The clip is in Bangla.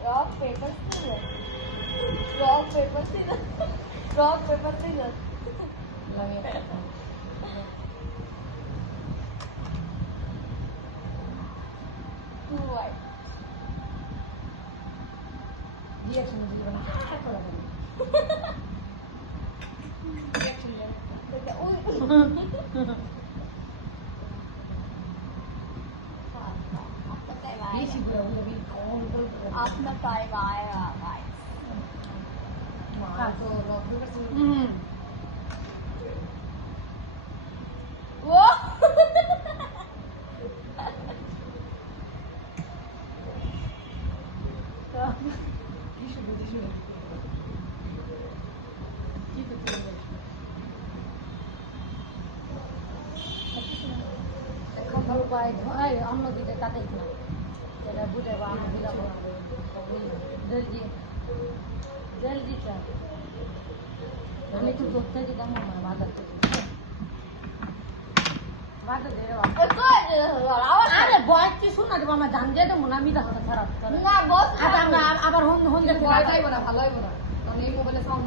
Rock, paper, scissors. Rock, paper, scissors. Rock, paper, scissors. Two white. Reaction দিবে না কত লাগে reaction দেবে বেশি গুলো বলি কম বল अपना टाइम आएगा गाइस মা তো রক পেপার वो কিছু বুঝিস না কি তো এখন ভালো পাই ভাই অন্য দিকে কাটাই না এটা বুঝে বা আমি দিলাম জলদি জলদি চল আমি তো ধরতে দিতাম না বাজার থেকে বাজার দে রে আরে বয় কি শুন না আমার জান দিয়ে দেবো না আমি দেখো খারাপ ना बॉस আবার হন হন দেখতে ভালো হইব না মানে এই মোবাইলে সাউন্ড